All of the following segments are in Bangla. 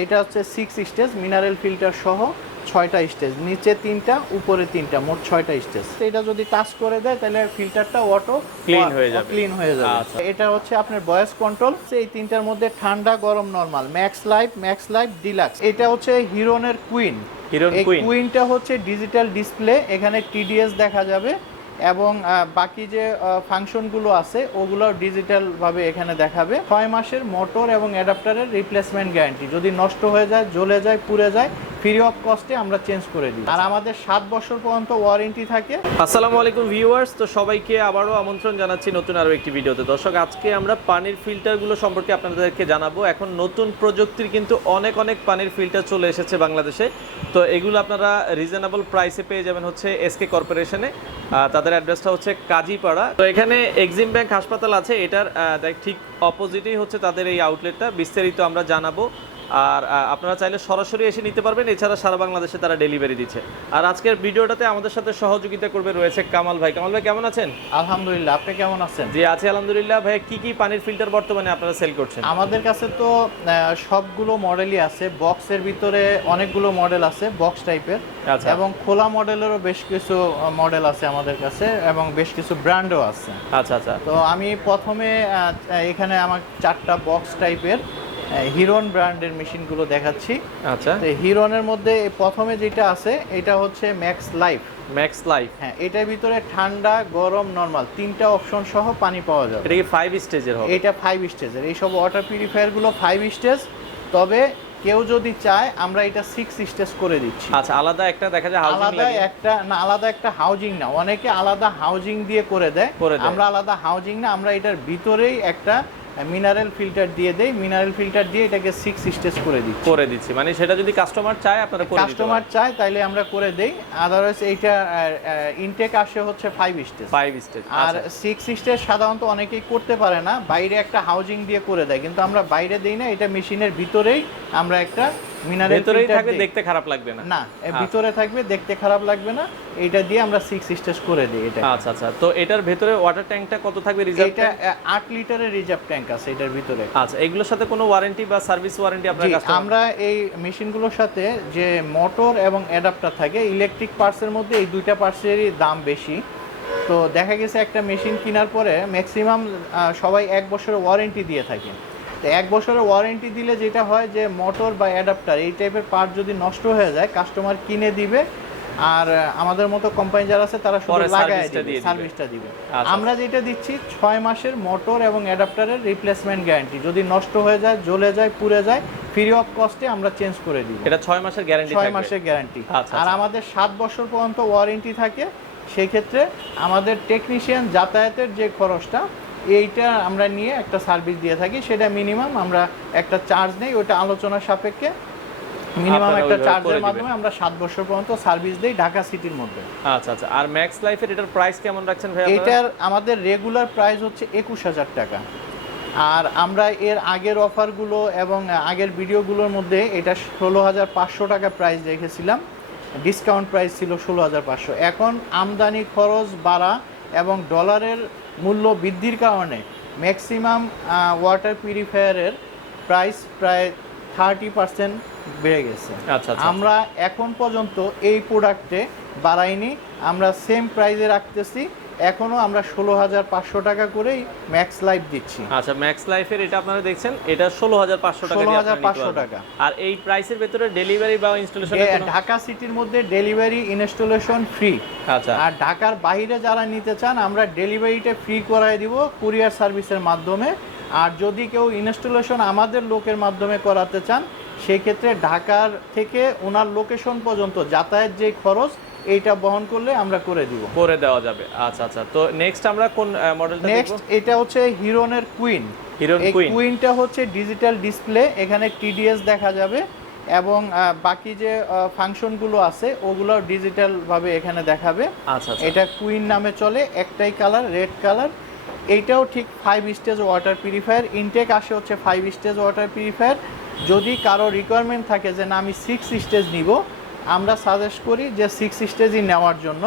এটা হচ্ছে সিক্স স্টেজ মিনারেল ফিল্টার সহ ছয়টা স্টেজ নিচে তিনটা উপরে তিনটা মোট ছয়টা স্টেজ এটা যদি টাচ করে দেয় তাহলে ফিল্টারটা অটো ক্লিন হয়ে যাবে। ক্লিন হয়ে যাবে। আচ্ছা। এটা হচ্ছে আপনার ভয়েস কন্ট্রোল এই তিনটার মধ্যে ঠান্ডা গরম normal max life max life deluxe এটা হচ্ছে হিরোনের কুইন হিরোন কুইন কুইনটা হচ্ছে ডিজিটাল ডিসপ্লে এখানে টিডিএস দেখা যাবে। এবং বাকি যে ফাংশনগুলো আছে ওগুলো ডিজিটালভাবে এখানে দেখাবে। ছয় মাসের মোটর এবং অ্যাডাপ্টারের রিপ্লেসমেন্ট গ্যারান্টি যদি নষ্ট হয়ে যায়, জ্বলে যায়, পুড়ে যায় ফ্রি অফ কস্টে আমরা চেঞ্জ করে দিই। আর আমাদের সাত বছর পর্যন্ত ওয়ারেন্টি থাকে। আসসালামু আলাইকুম ভিউয়ার্স তো সবাইকে আবারও আমন্ত্রণ জানাচ্ছি নতুন আরও একটি ভিডিওতে। দর্শক, আজকে আমরা পানির ফিল্টারগুলো সম্পর্কে আপনাদেরকে জানাব। এখন নতুন প্রযুক্তির কিন্তু অনেক অনেক পানির ফিল্টার চলে এসেছে বাংলাদেশে। তো এগুলো আপনারা রিজনেবল প্রাইসে পেয়ে যাবেন হচ্ছে এসকে কর্পোরেশনে তাদের অ্যাড্রেসটা হচ্ছে কাজীপাড়া। তো এখানে এক্সিম ব্যাংক হাসপাতাল আছে। এটার ঠিক অপোজিটেই হচ্ছে তাদের এই আউটলেটটা বিস্তারিত আমরা জানাব। আর আপনারা চাইলে সরাসরি এসে নিতে পারবেন। এছাড়া সারা বাংলাদেশে তারা ডেলিভারি দিচ্ছে। আর আজকের ভিডিওটাতে আমাদের সাথে সহযোগিতা করবে রয়েছে কামাল ভাই। কামাল ভাই কেমন আছেন? আলহামদুলিল্লাহ আপনি কেমন আছেন? জি আছে আলহামদুলিল্লাহ। ভাই কি কি পানির ফিল্টার বর্তমানে আপনারা সেল করছেন? আমাদের কাছে তো সবগুলো মডেলই আছে। বক্সের ভিতরে অনেকগুলো মডেল আছে বক্স টাইপের আচ্ছা। এবং খোলা মডেলেরও বেশ কিছু মডেল আছে আমাদের কাছে এবং বেশ কিছু ব্র্যান্ডও আছে। আচ্ছা আচ্ছা। তো আমি প্রথমে এখানে আমার চারটা বক্স টাইপের হিরন ব্র্যান্ডের মেশিনগুলো দেখাচ্ছি। আচ্ছা। তো হিরনের মধ্যে প্রথমে যেটা আছে এটা হচ্ছে ম্যাক্স লাইফ। Max life. হ্যাঁ এটার ভিতরে ঠান্ডা গরম নর্মাল তিনটা অপশন সহ পানি পাওয়া যাবে। এটা কি ফাইভ স্টেজের হবে? এটা ফাইভ স্টেজের এইসব ওয়াটার পিউরিফায়ারগুলো ফাইভ স্টেজ তবে কেউ যদি চায় আমরা এটা সিক্স স্টেজ করে দিচ্ছি। আচ্ছা আলাদা একটা দেখা যায় হাউজিং আলাদা একটা না আলাদা একটা হাউজিং না। অনেকে আলাদা হাউজিং দিয়ে করে দেয়। করে দেয়। আমরা আলাদা হাউজিং না আমরা এটার ভিতরেই একটা মিনারেল ফিল্টার দিয়ে দেই। মিনারেল ফিল্টার দিয়ে এটাকে সিক্স স্টেজ করে দিই করে দিচ্ছি। মানে সেটা যদি কাস্টমার চায় আপনারা করে কাস্টমার চায় তাইলে আমরা করে দেই। আদারওয়াইজ এইটা ইনটেক আসে হচ্ছে ফাইভ স্টেজ ফাইভ স্টেজ আর সিক্স স্টেজ সাধারণত অনেকেই করতে পারে না। বাইরে একটা হাউজিং দিয়ে করে দেয়। কিন্তু আমরা বাইরে দিই না এটা মেশিনের ভিতরেই আমরা একটা মিনারেল ভেতরেই থাকবে দেখতে খারাপ লাগবে না। না এর ভিতরে থাকবে দেখতে খারাপ লাগবে না। এটা দিয়ে আমরা স্টেজ করে দিই এটা আচ্ছা আচ্ছা। তো এটার ভেতরে ওয়াটার ট্যাঙ্কটা কত থাকবে রিজার্ভ এটা আহ, আট লিটারের রিজার্ভ ট্যাঙ্ক আছে এটার ভিতরে। আচ্ছা এগুলোর সাথে কোনো ওয়ারেন্টি বা সার্ভিস ওয়ারেন্টি আপনার কাছে আমরা এই মেশিনগুলোর সাথে যে মোটর এবং অ্যাডাপ্টার থাকে ইলেকট্রিক পার্টসের মধ্যে এই দুইটা পার্টসেরই দাম বেশি। তো দেখা গেছে একটা মেশিন কেনার পরে ম্যাক্সিমাম সবাই এক বছরের ওয়ারেন্টি দিয়ে থাকে। তো এক বছরের ওয়ারেন্টি দিলে যেটা হয় যে মোটর বা অ্যাডাপ্টার এই টাইপের পার্ট যদি নষ্ট হয়ে যায় কাস্টমার কিনে দিবে আর আমাদের মতো কোম্পানি যারা আছে তারা শুধু লাগায় সার্ভিসটা দিবে। সার্ভিসটা দিবে। আচ্ছা, আমরা যেটা দিচ্ছি ছয় মাসের মোটর এবং অ্যাডাপ্টারের রিপ্লেসমেন্ট গ্যারান্টি যদি নষ্ট হয়ে যায় জ্বলে যায় পুড়ে যায় ফ্রি অফ কস্টে আমরা চেঞ্জ করে দিই এটা ছয় মাসের গ্যারান্টি ছয় মাসের গ্যারান্টি আচ্ছা, আর আচ্ছা। আমাদের সাত বছর পর্যন্ত ওয়ারেন্টি থাকে সেই ক্ষেত্রে আমাদের টেকনিশিয়ান যাতায়াতের যে খরচটা এইটা আমরা নিয়ে একটা সার্ভিস দিয়ে থাকি সেটা মিনিমাম আমরা একটা চার্জ নেই ওটা আলোচনার সাপেক্ষে মিনিমাম একটা চার্জের মাধ্যমে আমরা সাত বছর পর্যন্ত সার্ভিস দিই ঢাকা সিটির মধ্যে। আচ্ছা আচ্ছা আর ম্যাক্স লাইফের এটার প্রাইস কেমন রাখছেন ভাই এটার আমাদের রেগুলার প্রাইস হচ্ছে একুশ হাজার টাকা। আর আমরা এর আগের অফারগুলো এবং আগের ভিডিওগুলোর মধ্যে এটা ষোলো হাজার পাঁচশো টাকা প্রাইস রেখেছিলাম। ডিসকাউন্ট প্রাইস ছিল ষোলো হাজার পাঁচশো। এখন আমদানি খরচ বাড়া এবং ডলারের মূল্য বৃদ্ধির কারণে ম্যাক্সিমাম ওয়াটার পিউরিফায়ারের প্রাইস প্রায় থার্টি পার্সেন্ট বেড়ে গেছে। আচ্ছা আচ্ছা আমরা এখন পর্যন্ত এই প্রোডাক্টে বাড়াইনি আমরা সেম প্রাইজে রাখতেছি। এখনও আমরা ষোলো হাজার পাঁচশো টাকা করেই ম্যাক্স লাইফ দিচ্ছি। আচ্ছা ম্যাক্স লাইফের এটা আপনারা দেখছেন? এটা ষোলো হাজার পাঁচশো টাকা নিতে 16,500 পারবেন। টাকা। আর এই প্রাইসের ভেতরে ডেলিভারি বা ইনস্টলেশন ঢাকা সিটির মধ্যে ডেলিভারি ইনস্টলেশন ফ্রি আচ্ছা। আর ঢাকার বাইরে যারা নিতে চান আমরা ডেলিভারিটা ফ্রি করাই দিব কুরিয়ার সার্ভিসের মাধ্যমে। আর যদি কেউ ইনস্টলেশন আমাদের লোকের মাধ্যমে করাতে চান সেই ক্ষেত্রে ঢাকার থেকে ওনার লোকেশন পর্যন্ত যাতায়াত যে খরচ এইটা বহন করলে আমরা করে দিব। করে দেওয়া যাবে। আচ্ছা আচ্ছা। তো নেক্সট আমরা কোন মডেলটা নেক্সট এটা হচ্ছে হিরনের কুইন হিরোন কুইন কুইনটা হচ্ছে ডিজিটাল ডিসপ্লে এখানে টিডিএস দেখা যাবে এবং বাকি যে ফাংশনগুলো আছে ওগুলো ডিজিটাল ভাবে এখানে দেখাবে। আচ্ছা আচ্ছা। এটা কুইন নামে চলে একটাই কালার রেড কালার এইটাও ঠিক five stage water purifier intact আসে হচ্ছে ফাইভ স্টেজ ওয়াটার পিউরিফায়ার যদি কারও রিকোয়ারমেন্ট থাকে যে না আমি সিক্স স্টেজ নিব আমরা সাজেস্ট করি যে সিক্স স্টেজই নেওয়ার জন্য।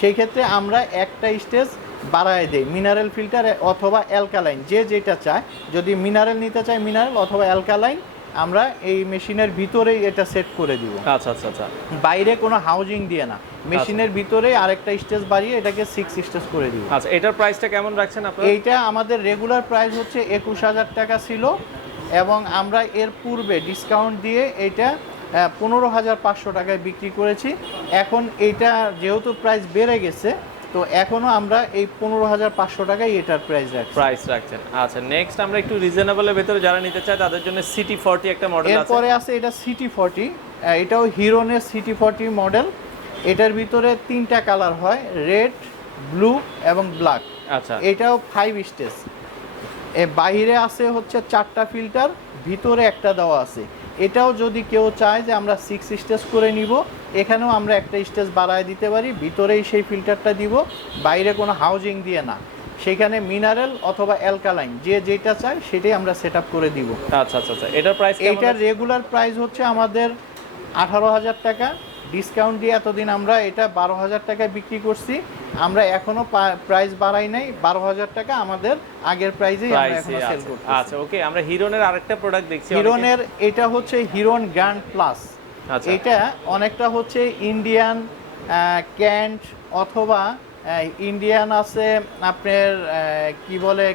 সেই ক্ষেত্রে আমরা একটা স্টেজ বাড়ায় দেই মিনারেল ফিল্টার অথবা অ্যালকালাইন যে যেটা চায়। যদি মিনারেল নিতে চায় মিনারেল অথবা অ্যালকালাইন আমরা এই মেশিনের ভিতরেই এটা সেট করে দিব। আচ্ছা আচ্ছা আচ্ছা। বাইরে কোনো হাউজিং দিয়ে না। মেশিনের ভিতরেই আরেকটা স্টেজ বাড়িয়ে এটাকে সিক্স স্টেজ করে দিব। আচ্ছা এটার প্রাইসটা কেমন রাখছেন আপনারা? এইটা আমাদের রেগুলার প্রাইস হচ্ছে একুশ হাজার টাকা ছিল। এবং আমরা এর পূর্বে ডিসকাউন্ট দিয়ে এটা পনেরো হাজার পাঁচশো টাকায় বিক্রি করেছি। এখন এটা যেহেতু প্রাইস বেড়ে গেছে তো এখনও আমরা এই পনেরো হাজার পাঁচশো টাকায় এটার প্রাইস রাখছি। প্রাইস রাখছেন। আচ্ছা নেক্সট আমরা একটু রিজনেবলের ভেতরে যারা নিতে চায় তাদের জন্য সিটি ফর্টি একটা মডেল এরপরে আছে এটা সিটি ফর্টি এটাও হিরোনের সিটি ফর্টি মডেল এটার ভিতরে তিনটা কালার হয় রেড ব্লু এবং ব্ল্যাক আচ্ছা। এটাও ফাইভ স্টেজ বাইরে আছে হচ্ছে চারটা ফিল্টার ভিতরে একটা দেওয়া আছে। এটাও যদি কেউ চায় যে আমরা সিক্স স্টেজ করে নিব এখানেও আমরা একটা স্টেজ বাড়ায় দিতে পারি ভিতরেই সেই ফিল্টারটা দিব বাইরে কোনো হাউজিং দিয়ে না। সেখানে মিনারেল অথবা অ্যালকালাইন যে যেটা চায় সেটাই আমরা সেট করে দিব। আচ্ছা আচ্ছা আচ্ছা। এটার প্রাইস এইটার রেগুলার প্রাইস হচ্ছে আমাদের আঠারো হাজার টাকা। ডিসকাউন্ট দিয়ে এতদিন আমরা এটা বারো হাজার টাকায় বিক্রি করছি। আমরা এখনও প্রাইস বাড়াই নাই। বারো হাজার টাকা আমাদের আগের প্রাইসেই আমরা এখনও সেল করছি আচ্ছা ওকে আমরা হিরোনের আরেকটা প্রোডাক্ট দেখছি হিরনের এটা হচ্ছে হিরন গ্র্যান্ড প্লাস আচ্ছা। এটা অনেকটা হচ্ছে ইন্ডিয়ান ক্যান্ট অথবা ইন্ডিয়ান আছে আপনার কি বলে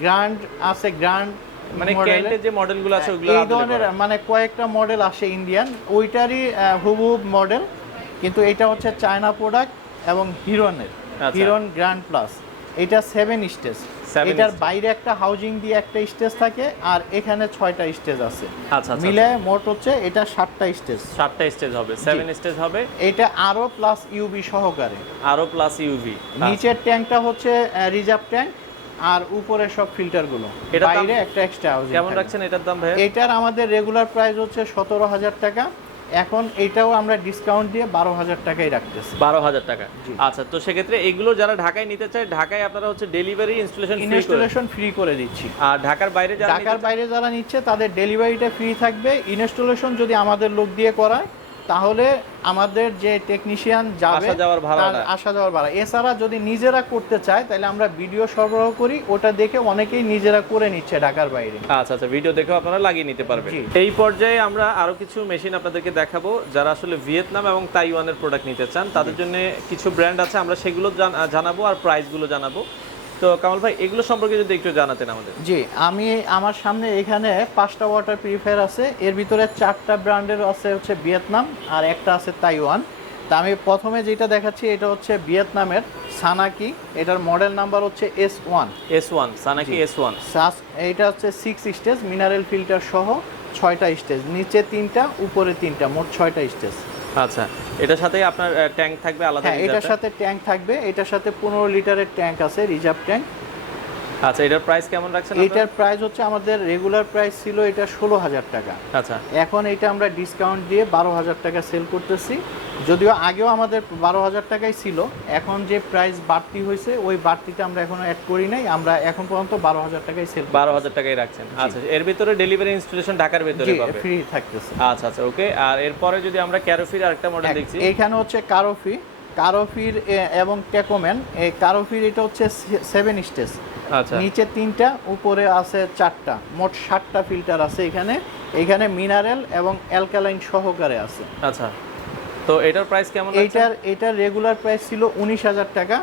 গ্র্যান্ড আছে গ্র্যান্ড মানে ক্যান্টের যে মডেলগুলো আছে ওগুলো এই ধরনের মানে কয়েকটা মডেল আসে ইন্ডিয়ান ওইটারই আহ, হুবহুব মডেল কিন্তু এটা হচ্ছে চায়না প্রোডাক্ট এবং হিরনের আচ্ছা। হিরন গ্র্যান্ড প্লাস এটা সেভেন স্টেজ এটার বাইরে একটা হাউজিং দিয়ে একটা স্টেজ থাকে আর এখানে ছয়টা স্টেজ আছে। আচ্ছা আচ্ছা মিলে মোট হচ্ছে এটা সাতটা স্টেজ সাতটা স্টেজ হবে সেভেন স্টেজ হবে। এটা আরও প্লাস ইউবি সহকারে। আরও প্লাস ইউভি নিচের ট্যাঙ্কটা হচ্ছে রিজার্ভ ট্যাঙ্ক আর উপরে সব ফিল্টারগুলো। বাইরে একটা এক্সট্রা হাউজিং কেমন রাখছেন এটার দাম ভাই এটার আমাদের রেগুলার প্রাইস হচ্ছে সতেরো হাজার টাকা। এখন এটাও আমরা ডিসকাউন্ট দিয়ে বারো হাজার টাকাই রাখতেছি। বারো হাজার টাকা। আচ্ছা তো সেক্ষেত্রে এগুলো যারা ঢাকায় নিতে চায় ঢাকায় আপনারা হচ্ছে delivery installation free installation free করে দিচ্ছি। আর ঢাকার বাইরে যারা ঢাকার বাইরে যারা নিচ্ছে তাদের ডেলিভারিটা ফ্রি থাকবে। ইনস্টলেশন যদি আমাদের লোক দিয়ে করায় তাহলে আমাদের যে টেকনিশিয়ান যাবে আসা যাওয়ার। তার আসা যাওয়ার ভাড়া। এছাড়া যদি নিজেরা করতে চায় তাহলে আমরা ভিডিও সরবরাহ করি। ওটা দেখে অনেকেই নিজেরা করে নিচ্ছে ঢাকার বাইরে। আচ্ছা আচ্ছা ভিডিও দেখেও আপনারা লাগিয়ে নিতে পারবেন। এই পর্যায়ে আমরা আরও কিছু মেশিন আপনাদেরকে দেখাবো। যারা আসলে ভিয়েতনাম এবং তাইওয়ানের প্রোডাক্ট নিতে চান তাদের জন্য কিছু ব্র্যান্ড আছে আমরা সেগুলো জান- জানাব আর প্রাইসগুলো জানাব। তো কামাল ভাই এগুলো সম্পর্কে যদি একটু জানাতেন আমাদের। জি আমি আমার সামনে এখানে পাঁচটা ওয়াটার পিউরিফায়ার আছে। এর ভিতরে চারটা ব্র্যান্ডের আছে হচ্ছে ভিয়েতনাম আর একটা আছে তাইওয়ান। তা আমি প্রথমে যেটা দেখাচ্ছি এটা হচ্ছে ভিয়েতনামের সানাকি। এটার মডেল নাম্বার হচ্ছে S one S one সানাকি S one সাস এটা হচ্ছে সিক্স স্টেজ মিনারেল ফিল্টার সহ ছয়টা স্টেজ নিচে তিনটা উপরে তিনটা মোট ছয়টা স্টেজ আচ্ছা এটার সাথে আপনার ট্যাঙ্ক থাকবে আলাদা হ্যাঁ এটার সাথে ট্যাঙ্ক থাকবে এটার সাথে পনেরো লিটারের ট্যাঙ্ক আছে রিজার্ভ ট্যাঙ্ক আচ্ছা এটার প্রাইস কেমন রাখছেন এটার প্রাইস হচ্ছে আমাদের রেগুলার প্রাইস ছিল এটা ষোলো হাজার টাকা। আচ্ছা। এখন এটা আমরা ডিসকাউন্ট দিয়ে বারো হাজার টাকা সেল করতেছি। যদিও আগেও আমাদের বারো হাজার টাকাই ছিল এখন যে প্রাইস বাড়তি হয়েছে ওই বাড়তিটা আমরা এখনও অ্যাড করি নাই আমরা এখন পর্যন্ত বারো হাজার টাকাই সেল বারো হাজার টাকাই রাখছেন। আচ্ছা এর ভিতরে ডেলিভারি ইনস্টলেশন ঢাকার ভিতরে ফ্রি থাকতেছে। আচ্ছা আচ্ছা ওকে আর এরপরে যদি আমরা ক্যারোফির আরেকটা মডেল দেখছি। এখানে হচ্ছে কারোফি কারোফির এবং টেকোম্যান এই কারোফির এটা হচ্ছে সেভেন স্টেজ আচ্ছা। নিচে তিনটা উপরে আছে চারটা। মোট ষাটটা ফিল্টার আছে এখানে। এখানে মিনারেল এবং অ্যালকালাইন সহকারে আছে। আচ্ছা। তো এটার প্রাইস কেমন? এইটার এটার রেগুলার প্রাইস ছিল উনিশ হাজার টাকা।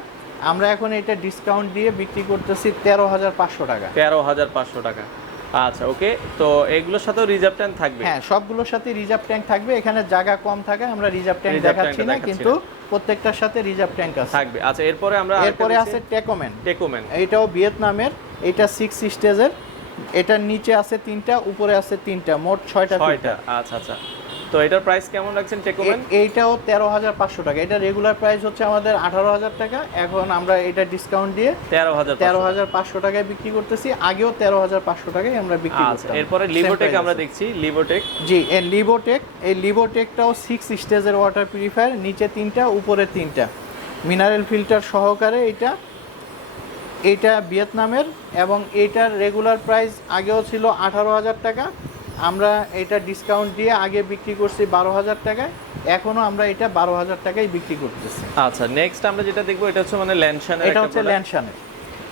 আমরা এখন এটা ডিসকাউন্ট দিয়ে বিক্রি করতেছি তেরো হাজার পাঁচশো টাকা। তেরো হাজার পাঁচশো টাকা। আচ্ছা ওকে তো এগুলোর সাথেও রিজার্ভ ট্যাঙ্ক থাকবে? হ্যাঁ সবগুলোর সাথে রিজার্ভ ট্যাঙ্ক থাকবে। এখানে জায়গা কম থাকে আমরা রিজার্ভ ট্যাঙ্ক দেখাচ্ছি না কিন্তু প্রত্যেকটার সাথে রিজার্ভ ট্যাঙ্ক আছে। থাকবে। আচ্ছা এরপরে আমরা এরপরে আছে টেকোম্যান টেকোম্যান এটাও ভিয়েতনামের এটা সিক্স স্টেজের এটার নিচে আছে তিনটা উপরে আছে তিনটা মোট ছয়টা ছয়টা। আচ্ছা আচ্ছা। তো এটার প্রাইস কেমন রাখছেন টেকোম্যান এ- এইটাও তেরো হাজার পাঁচশো টাকা। এটা রেগুলার প্রাইস হচ্ছে আমাদের আঠারো হাজার টাকা। এখন আমরা এটা ডিসকাউন্ট দিয়ে তেরো হাজার তেরো হাজার পাঁচশো টাকায় বিক্রি করতেছি। আগেও তেরো হাজার পাঁচশো টাকায় আমরা বিক্রি আচ্ছা করতাম। এরপরে লিভোটেক আমরা দেখছি লিভোটেক জি এই লিবোটেক এই লিবোটেকটাও সিক্স স্টেজের ওয়াটার পিউরিফায়ার নিচে তিনটা উপরে তিনটা। মিনারেল ফিল্টার সহকারে এটা এটা ভিয়েতনামের এবং এটার রেগুলার প্রাইস আগেও ছিল আঠারো হাজার টাকা। আমরা এটা ডিসকাউন্ট দিয়ে আগে বিক্রি করছি বারো হাজার টাকায় এখনও আমরা এটা বারো হাজার টাকায় বিক্রি করতেছি। আচ্ছা নেক্সট আমরা যেটা দেখব এটা হচ্ছে মানে ল্যান্ডশানের এটা হচ্ছে ল্যানশানের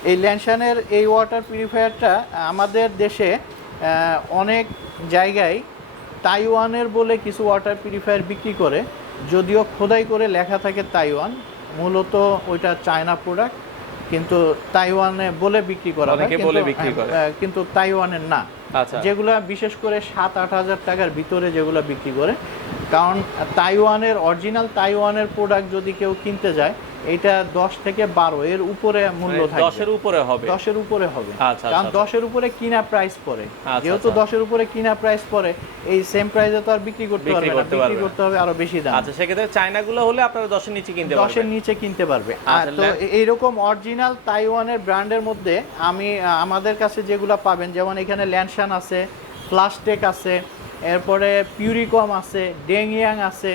এই ল্যানশানের এই ওয়াটার পিউরিফায়ারটা আমাদের দেশে অনেক জায়গায় তাইওয়ানের বলে কিছু ওয়াটার পিউরিফায়ার বিক্রি করে যদিও খোদাই করে লেখা থাকে তাইওয়ান মূলত ওইটা চায়না প্রোডাক্ট কিন্তু তাইওয়ানে বলে বিক্রি করা হয় কিন্তু- বলে বিক্রি করে। হ্যাঁ, কিন্তু তাইওয়ানের না। যেগুলা বিশেষ করে সাত, আট হাজার টাকার ভিতরে যেগুলো বিক্রি করে। কারণ তাইওয়ানের অরিজিনাল তাইওয়ানের প্রোডাক্ট যদি কেউ কিনতে যায় এটা দশ থেকে বারো এর উপরে মূল্য মানে দশের উপরে হবে। দশের উপরে হবে। আচ্ছা, কারণ আচ্ছা। দশের উপরে কিনা প্রাইস পড়ে। আচ্ছা, যেহেতু আচ্ছা। দশের উপরে কিনা প্রাইস পড়ে এই সেম প্রাইসে তো আর বিক্রি করতে পারবে না। বিক্রি করতে হবে আরও বেশি দাম। আচ্ছা সেক্ষেত্রে চায়না গুলো হলে আপনারা দশের নিচে কিনতে দশের পারবেন নিচে কিনতে পারবে। আর আচ্ছা, তো এইরকম অরিজিনাল তাইওয়ানের ব্র্যান্ডের মধ্যে আমি আমাদের কাছে যেগুলো পাবেন যেমন এখানে ল্যানশান আছে প্লাস্টেক আছে এরপরে পিউরিকম আছে ডেংয়াং আছে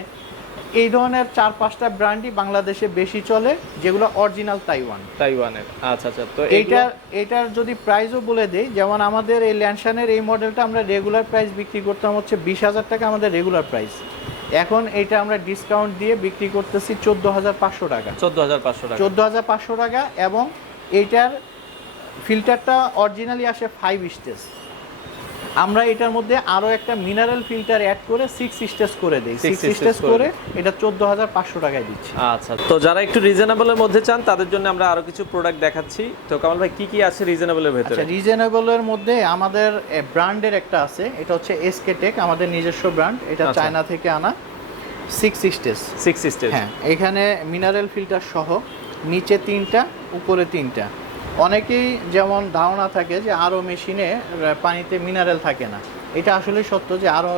এই ধরনের চার পাঁচটা ব্র্যান্ডই বাংলাদেশে বেশি চলে যেগুলো অরিজিনাল তাইওয়ান তাইওয়ানের। আচ্ছা আচ্ছা তো এইটার এইটার এটার যদি প্রাইসও বলে দেই যেমন আমাদের এই ল্যানশানের এই মডেলটা আমরা রেগুলার প্রাইস বিক্রি করতাম হচ্ছে বিশ হাজার টাকা আমাদের রেগুলার প্রাইস এখন এটা আমরা ডিসকাউন্ট দিয়ে বিক্রি করতেছি চোদ্দ হাজার পাঁচশো টাকা। চোদ্দ হাজার পাঁচশো টাকা। চোদ্দ হাজার পাঁচশো টাকা এবং এইটার ফিল্টারটা অরিজিনালি আসে ফাইভ স্টেজ আমরা এটার মধ্যে আরও একটা মিনারেল ফিল্টার অ্যাড করে সিক্স স্টেজ করে দিই। সিক্স স্টেজ করে এটা চোদ্দ হাজার পাঁচশো টাকায় দিচ্ছি। আচ্ছা তো যারা একটু রিজনেবলের মধ্যে চান তাদের জন্য আমরা আরও কিছু প্রোডাক্ট দেখাচ্ছি। তো কামাল ভাই কি কি আছে রিজনেবলের ভেতরে? আচ্ছা রিজনেবলের মধ্যে আমাদের ব্র্যান্ডের একটা আছে। এটা হচ্ছে এসকে টেক আমাদের নিজস্ব ব্র্যান্ড এটা আচ্ছা। চায়না থেকে আনা। সিক্স স্টেজ সিক্স স্টেজ হ্যাঁ এখানে মিনারেল ফিল্টার সহ নিচে তিনটা উপরে তিনটা। অনেকেই যেমন ধারণা থাকে যে আরও মেশিনে পানিতে মিনারেল থাকে না। এটা আসলে সত্য যে আরও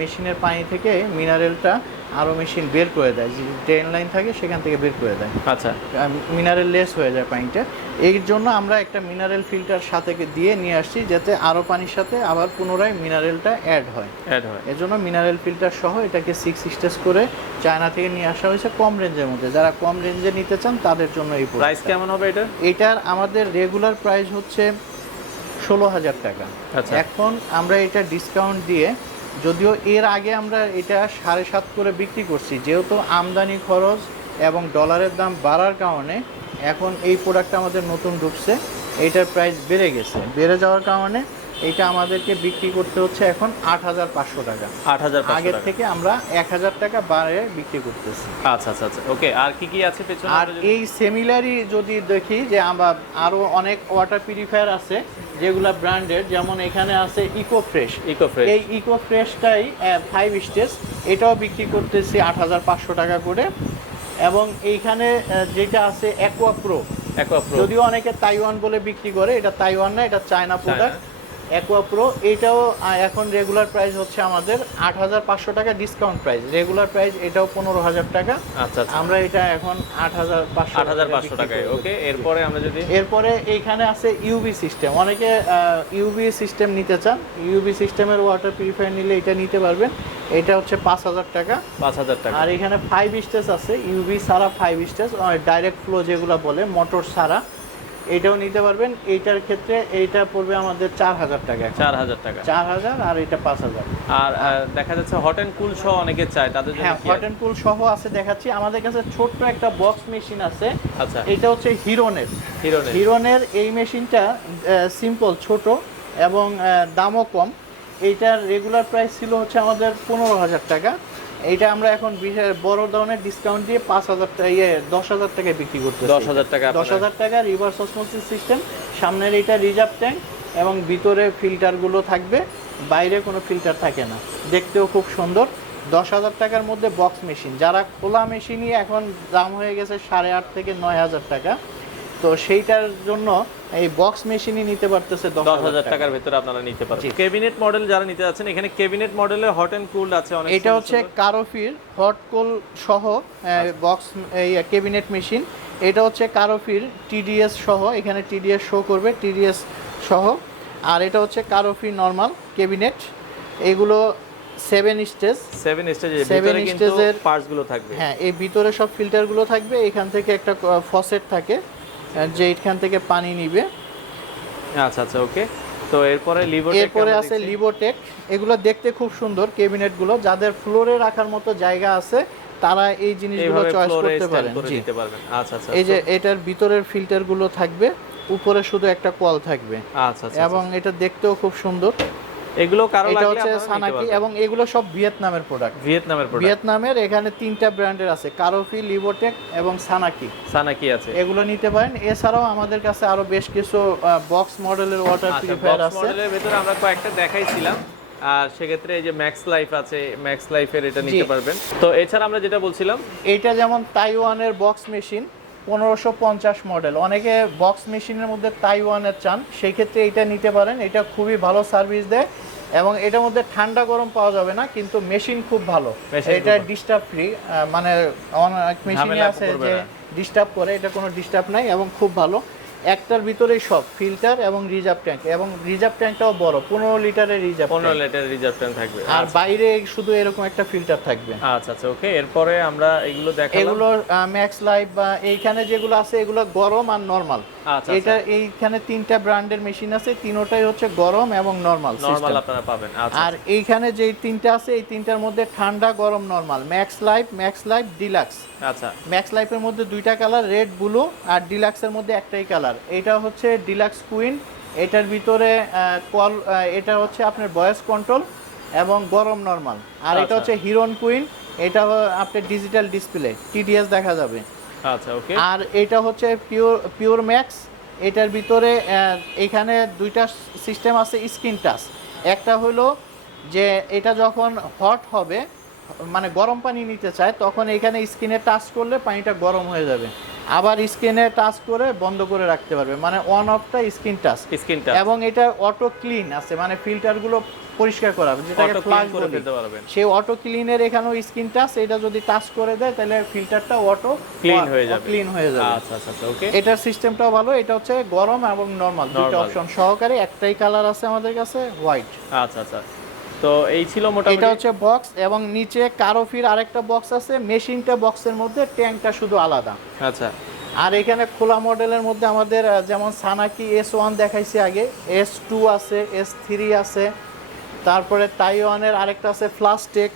মেশিনের পানি থেকে মিনারেলটা আরও মেশিন বের করে দেয়। যে ড্রেন লাইন থাকে সেখান থেকে বের করে দেয়। আচ্ছা। মিনারেল লেস হয়ে যায় পানিটা। এর জন্য আমরা একটা মিনারেল ফিল্টার সাথে দিয়ে নিয়ে আসছি যাতে আরও পানির সাথে আবার পুনরায় মিনারেলটা অ্যাড হয়। অ্যাড হয়। এর জন্য মিনারেল ফিল্টার সহ এটাকে সিক্স স্টেজ করে চায়না থেকে নিয়ে আসা হয়েছে কম রেঞ্জের মধ্যে। যারা কম রেঞ্জে নিতে চান তাদের জন্য এই প্রাইস কেমন হবে এটা? এটার আমাদের রেগুলার প্রাইস হচ্ছে ষোলো হাজার টাকা। আচ্ছা। এখন আমরা এটা ডিসকাউন্ট দিয়ে যদিও এর আগে আমরা এটা সাড়ে সাত করে বিক্রি করছি, যেহেতু আমদানি খরচ এবং ডলারের দাম বাড়ার কারণে এখন এই প্রোডাক্টটা আমাদের নতুন ঢুকছে এটার প্রাইস বেড়ে গেছে। বেড়ে যাওয়ার কারণে এটা আমাদেরকে বিক্রি করতে হচ্ছে এখন আট হাজার পাঁচশো টাকা। আট হাজার আগের থেকে আমরা এক হাজার টাকা বাড়ে বিক্রি করতেছি। আচ্ছা আচ্ছা আচ্ছা। ওকে আর কি কি আছে পেছনে আর এই সেমিলারই যদি দেখি যে আমরা আরও অনেক ওয়াটার পিউরিফায়ার আছে যেগুলা ব্র্যান্ডেড যেমন এখানে আছে ইকো ফ্রেশ ইকো ফ্রেশ এই ইকো ফ্রেশটাই ফাইভ স্টেজ এটাও বিক্রি করতেছি আট হাজার পাঁচশো টাকা করে। এবং এইখানে যেটা আছে অ্যাকোয়া প্রো অ্যাকোয়া প্রো যদিও অনেকে তাইওয়ান বলে বিক্রি করে এটা তাইওয়ান না এটা চায়না প্রোডাক্ট অ্যাকোয়া প্রো এটাও এখন রেগুলার প্রাইস হচ্ছে আমাদের আট হাজার পাঁচশো টাকা ডিসকাউন্ট প্রাইস রেগুলার প্রাইস এটাও পনেরো হাজার টাকা। আচ্ছা আচ্ছা। আমরা এটা এখন আট হাজার পাঁচশো আট হাজার পাঁচশো টাকায়। ওকে এরপরে আমরা যদি এরপরে এইখানে আছে ইউবি সিস্টেম অনেকে ইউবি সিস্টেম নিতে চান। ইউবি সিস্টেমের ওয়াটার পিউরিফায়ার নিলে এটা নিতে পারবেন। এটা হচ্ছে পাঁচ হাজার টাকা। পাঁচ হাজার টাকা। আর এখানে ফাইভ স্টেজ আছে। ইউবি সারা ফাইভ স্টেজ ডাইরেক্ট ফ্লো যেগুলো বলে মোটর সারা এটাও নিতে পারবেন। এইটার ক্ষেত্রে এইটা পড়বে আমাদের চার হাজার টাকা। চার হাজার টাকা। চার হাজার আর এটা পাঁচ হাজার। আর দেখা যাচ্ছে হট অ্যান্ড কুল সহ অনেকে চায় তাদের জন্য হ্যাঁ হট? অ্যান্ড কুল সহ আছে দেখাচ্ছি। আমাদের কাছে ছোট্ট একটা বক্স মেশিন আছে। আচ্ছা। এটা হচ্ছে হিরোনের। হিরো হিরনের এই মেশিনটা সিম্পল ছোট এবং দামও কম। এইটার রেগুলার প্রাইস ছিল হচ্ছে আমাদের পনেরো হাজার টাকা। এইটা আমরা এখন বড় ধরনের ডিসকাউন্ট দিয়ে পাঁচ হাজার টাকা ইয়ে দশ হাজার টাকায় বিক্রি করতে দশ হাজার টাকা দশ হাজার টাকা রিভার্স অসমোসিস সিস্টেম সামনের এটা রিজার্ভ ট্যাঙ্ক এবং ভিতরে ফিল্টারগুলো থাকবে। বাইরে কোনো ফিল্টার থাকে না। দেখতেও খুব সুন্দর। দশ হাজার টাকার মধ্যে বক্স মেশিন যারা খোলা মেশিনই এখন দাম হয়ে গেছে সাড়ে আট থেকে নয় হাজার টাকা। তো সেইটার জন্য এই বক্স মেশিনই নিতে পারতেছে দশ হাজার টাকার ভেতরে আপনারা নিতে পারেন ক্যাবিনেট মডেল যারা নিতে যাচ্ছেন এখানে ক্যাবিনেট মডেলে হট অ্যান্ড কুল আছে অনেক এটা হচ্ছে সুন্দর। হট হটকোল সহ বক্স এই ক্যাবিনেট মেশিন এটা হচ্ছে কারোফির টিডিএস সহ এখানে টিডিএস শো করবে টিডিএস সহ। আর এটা হচ্ছে কারোফি নর্মাল ক্যাবিনেট এগুলো সেভেন স্টেজ সেভেন স্টেজের Seven ভিতরে কিন্তু পার্টসগুলো থাকবে। হ্যাঁ এই ভিতরে সব ফিল্টারগুলো থাকবে। এখান থেকে একটা ফসেট থাকে। যে এখান থেকে পানি নিবে। আচ্ছা আচ্ছা ওকে। তো এরপরে লিভার এরপরে আছে লিবোটেক এগুলো দেখতে খুব সুন্দর ক্যাবিনেটগুলো। যাদের ফ্লোরে রাখার মতো জায়গা আছে তারা এই জিনিসগুলো চয়েস করতে পারেন। জি। আচ্ছা আচ্ছা এই যে এটার ভিতরের ফিল্টারগুলো থাকবে উপরে শুধু একটা কল থাকবে। আচ্ছা আচ্ছা এবং এটা দেখতেও খুব সুন্দর। এগুলো কারও এটা লাগলে হচ্ছে সানাকি এবং এগুলো সব ভিয়েতনামের প্রোডাক্ট ভিয়েতনামের প্রোডাক্ট ভিয়েতনামের এখানে তিনটা ব্র্যান্ডের আছে কারোফি লিবোটেক এবং সানাকি সানাকি আছে। এগুলো নিতে পারেন। এছাড়াও আমাদের কাছে আরও বেশ কিছু বক্স মডেলের ওয়াটার পিউরিফায়ার আছে। মডেলের ভিতরে আমরা কয়েকটা দেখাইছিলাম। আর সেক্ষেত্রে এই যে ম্যাক্স লাইফ আছে ম্যাক্স লাইফের এটা নিতে পারবেন। তো এছাড়া আমরা যেটা বলছিলাম এইটা যেমন তাইওয়ানের বক্স মেশিন পনেরোশো পঞ্চাশ মডেল। অনেকে বক্স মেশিনের মধ্যে তাইওয়ানের চান সেই ক্ষেত্রে এটা নিতে পারেন। এটা খুবই ভালো সার্ভিস দেয় এবং এটার মধ্যে ঠান্ডা গরম পাওয়া যাবে না কিন্তু মেশিন খুব ভালো। এটা ডিস্টার্ব ফ্রি মানে অনেক মেশিনই আছে যে ডিস্টার্ব করে এটা কোনো ডিস্টার্ব নাই এবং খুব ভালো। একটার ভিতরেই সব ফিল্টার এবং রিজার্ভ ট্যাঙ্ক এবং রিজার্ভ ট্যাঙ্কটাও বড় পনেরো লিটারের রিজার্ভ পনেরো লিটার রিজার্ভ ট্যাঙ্ক থাকবে। আর বাইরে শুধু এরকম একটা ফিল্টার থাকবে। আচ্ছা আচ্ছা ওকে এরপরে আমরা এগুলো দেখালাম। এগুলো ম্যাক্স লাইফ বা এইখানে যেগুলো আছে এগুলো গরম আর নরমাল। আচ্ছা এটা এইখানে তিনটা ব্র্যান্ডের মেশিন আছে তিনোটাই হচ্ছে গরম এবং নরমাল নরমাল আপনারা পাবেন আচ্ছা। আর এইখানে যে তিনটা আছে এই তিনটার মধ্যে ঠান্ডা গরম normal. Max life max life deluxe. আচ্ছা। ম্যাক্স লাইফের মধ্যে দুইটা কালার রেড ব্লু আর ডিলাক্সের মধ্যে একটাই কালার। এটা হচ্ছে ডিলাক্স কুইন এটার ভিতরে কল এটা হচ্ছে আপনার ভয়েস কন্ট্রোল এবং গরম নরমাল আর এটা আচ্ছা। হচ্ছে হিরন কুইন এটা আপনার ডিজিটাল ডিসপ্লে টিডিএস দেখা যাবে। আচ্ছা ওকে আর এটা হচ্ছে পিওর পিওর ম্যাক্স এটার ভিতরে এখানে দুইটা সিস্টেম আছে স্ক্রিন টাচ একটা হলো যে এটা যখন হট হবে মানে গরম পানি নিতে চায় তখন এখানে স্ক্রিনে টাচ করলে পানিটা গরম হয়ে যাবে। আবার স্ক্রিনে টাচ করে বন্ধ করে রাখতে পারবে। মানে অন অফটা স্ক্রিন টাচ স্ক্রিন টাচ এবং এটা অটো ক্লিন আছে মানে ফিল্টারগুলো পরিষ্কার করা হবে, যেটাকে ফ্লাশ করে ফেলতে পারবেন। সেই অটো ক্লিনের এখানেও স্ক্রিন টাচ এটা যদি টাচ করে দেয় তাহলে ফিল্টারটা অটো ক্লিন হয়ে যাবে। ক্লিন হয়ে যাবে। আচ্ছা আচ্ছা আচ্ছা ওকে এটার সিস্টেমটাও ভালো এটা হচ্ছে গরম এবং নরমাল দুটো অপশন সহকারে একটাই কালার আছে আমাদের কাছে হোয়াইট আচ্ছা আচ্ছা। তো এই ছিল মোটামুটি এটা হচ্ছে বক্স এবং নিচে কারোফির আরেকটা বক্স আছে। মেশিনটা বক্সের মধ্যে ট্যাঙ্কটা শুধু আলাদা। আচ্ছা। আর এখানে খোলা মডেলের মধ্যে আমাদের যেমন সানাকি এস ওয়ান দেখাইছি আগে। এস টু আছে এস থ্রি আছে। তারপরে তাইওয়ানের আরেকটা আছে ফ্লাস্টেক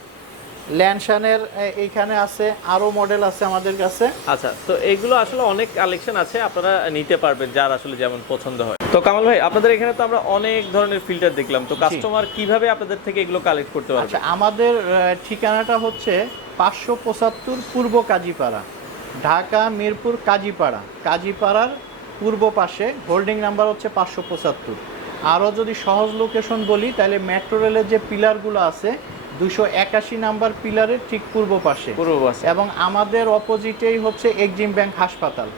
ল্যানশানের এইখানে আছে আরও মডেল আছে আমাদের কাছে। আচ্ছা তো এগুলো আসলে অনেক কালেকশন আছে আপনারা নিতে পারবেন যার আসলে যেমন পছন্দ হয়। তো কামাল ভাই আপনাদের এখানে তো আমরা অনেক ধরনের ফিল্টার দেখলাম তো কাস্টমার কীভাবে আপনাদের থেকে এগুলো কালেক্ট করতে পারবে? আচ্ছা আমাদের ঠিকানাটা হচ্ছে পাঁচশো পঁচাত্তর পূর্ব কাজীপাড়া ঢাকা মিরপুর কাজীপাড়া। কাজীপাড়ার পূর্ব পাশে হোল্ডিং নাম্বার হচ্ছে পাঁচশো পঁচাত্তর। আরও যদি সহজ লোকেশন বলি তাহলে মেট্রো রেলের যে পিলারগুলো আছে দুশো একাশি নাম্বার পিলারের ঠিক পূর্ব পাশে। পূর্ব পাশে। এবং আমাদের অপোজিটেই হচ্ছে এক্সিম ব্যাংক হাসপাতাল।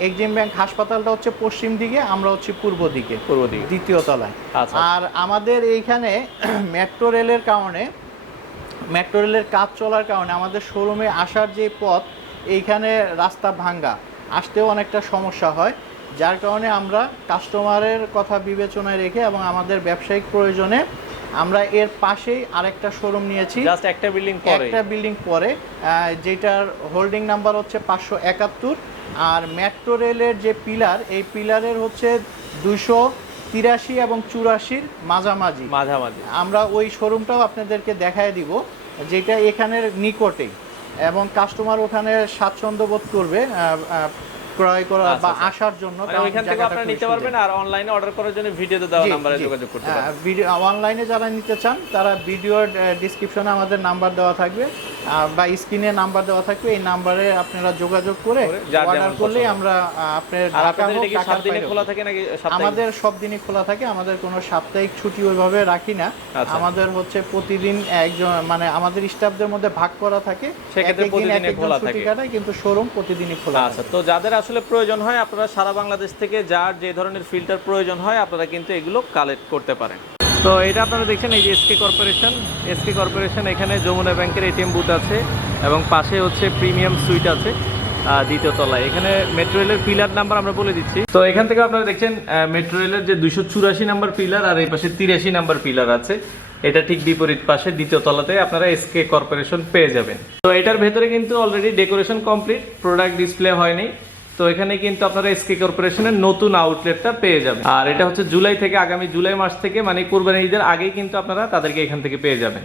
এক্সিম ব্যাংক হাসপাতালটা হচ্ছে পশ্চিম দিকে আমরা হচ্ছে পূর্ব দিকে পূর্ব দিকে। দ্বিতীয় তলায়। আচ্ছা। আর আমাদের এইখানে মেট্রো রেলের কারণে মেট্রো রেলের কাজ চলার কারণে আমাদের শোরুমে আসার যে পথ এইখানে রাস্তা ভাঙ্গা। আসতেও অনেকটা সমস্যা হয় যার কারণে আমরা কাস্টমারের কথা বিবেচনায় রেখে এবং আমাদের ব্যবসায়িক প্রয়োজনে আমরা এর পাশেই আরেকটা শোরুম নিয়েছি। জাস্ট একটা বিল্ডিং পরে। একটা বিল্ডিং পরে। যেটার হোল্ডিং নাম্বার হচ্ছে পাঁচশো একাত্তর। আর মেট্রো রেলের যে পিলার এই পিলারের হচ্ছে দুশো তিরাশি এবং চুরাশির মাঝামাঝি। মাঝামাঝি। আমরা ওই শোরুমটাও আপনাদেরকে দেখায় দিব যেটা এখানের নিকটেই। এবং কাস্টমার ওখানে স্বাচ্ছন্দ্য বোধ করবে ক্রয় করা আচ্ছা, বা আচ্ছা। আসার জন্য এখান ওইখান থেকে আপনারা নিতে পারবেন আর অনলাইনে অর্ডার করার জন্য ভিডিওতে দেওয়া নাম্বারে যোগাযোগ করতে পারবেন ভিডিও অনলাইনে যারা নিতে চান তারা ভিডিওর ডেসক্রিপশনে আমাদের নাম্বার দেওয়া থাকবে। বা স্ক্রিনে নাম্বার দেওয়া থাকবে এই নাম্বারে আপনারা যোগাযোগ করে অর্ডার পছন্দ। আমরা আপনার ঢাকা হোক ঢাকার দিনে খোলা থাকে নাকি সাপ্তাহিক আমাদের সব দিনই খোলা থাকে আমাদের কোনো সাপ্তাহিক ছুটি ওইভাবে রাখি না আচ্ছা। আমাদের হচ্ছে প্রতিদিন একজন মানে আমাদের স্টাফদের মধ্যে ভাগ করা থাকে সেক্ষেত্রে প্রতিদিনই খোলা ছুটি থাকে। কিন্তু শোরুম প্রতিদিনই খোলা আচ্ছা থাকে তো যাদের আসলে প্রয়োজন হয় আপনারা সারা বাংলাদেশ থেকে যার যে ধরনের ফিল্টার প্রয়োজন হয় আপনারা কিন্তু এগুলো কালেক্ট করতে পারেন তো এটা আপনারা দেখছেন, এই যে এসকে কর্পোরেশন এসকে কর্পোরেশন এখানে যমুনা ব্যাংকের এটিএম বুথ আছে এবং পাশে হচ্ছে প্রিমিয়াম সুইট আছে দ্বিতীয় তলায়। এখানে মেট্রো রেলের পিলার নাম্বার আমরা বলে দিচ্ছি। তো এখান থেকে আপনারা দেখছেন মেট্রো রেলের যে দুশো চুরাশি নাম্বার পিলার আর এই পাশে তিরাশি নাম্বার পিলার আছে, এটা ঠিক বিপরীত পাশে দ্বিতীয় তলাতে আপনারা এসকে কর্পোরেশন পেয়ে যাবেন। তো এটার ভেতরে কিন্তু already decoration complete product display হয়নি। তো এখানে কিন্তু আপনারা এসকে কর্পোরেশনের নতুন আউটলেটটা পেয়ে যাবেন। আর এটা হচ্ছে জুলাই থেকে, আগামী জুলাই মাস থেকে মানে কোরবানি ঈদের আগেই কিন্তু আপনারা তাদেরকে এখান থেকে পেয়ে যাবেন।